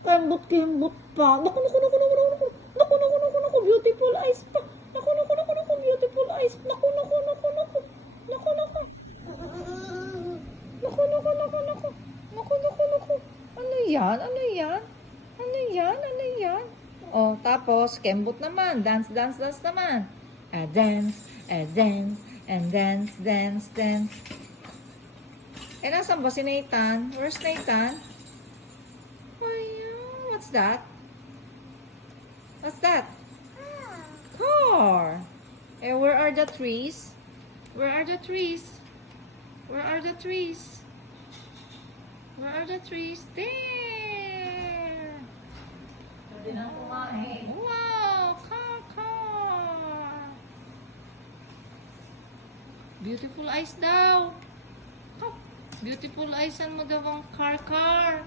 Kembot pa. Naku, beautiful eyes pa. Naku, beautiful eyes. Naku. Naku. Ano yan? Ano yan? Oh, tapos, kembot naman. Dance naman. Dance, and dance. Eh, nasan ba si Nathan? Where's Nathan? What's that? Car. Eh, where are the trees? Where are the trees? There. Pwede nang kumain. Wow, car. Beautiful eyes daw. Beautiful eyes mo daw ang car.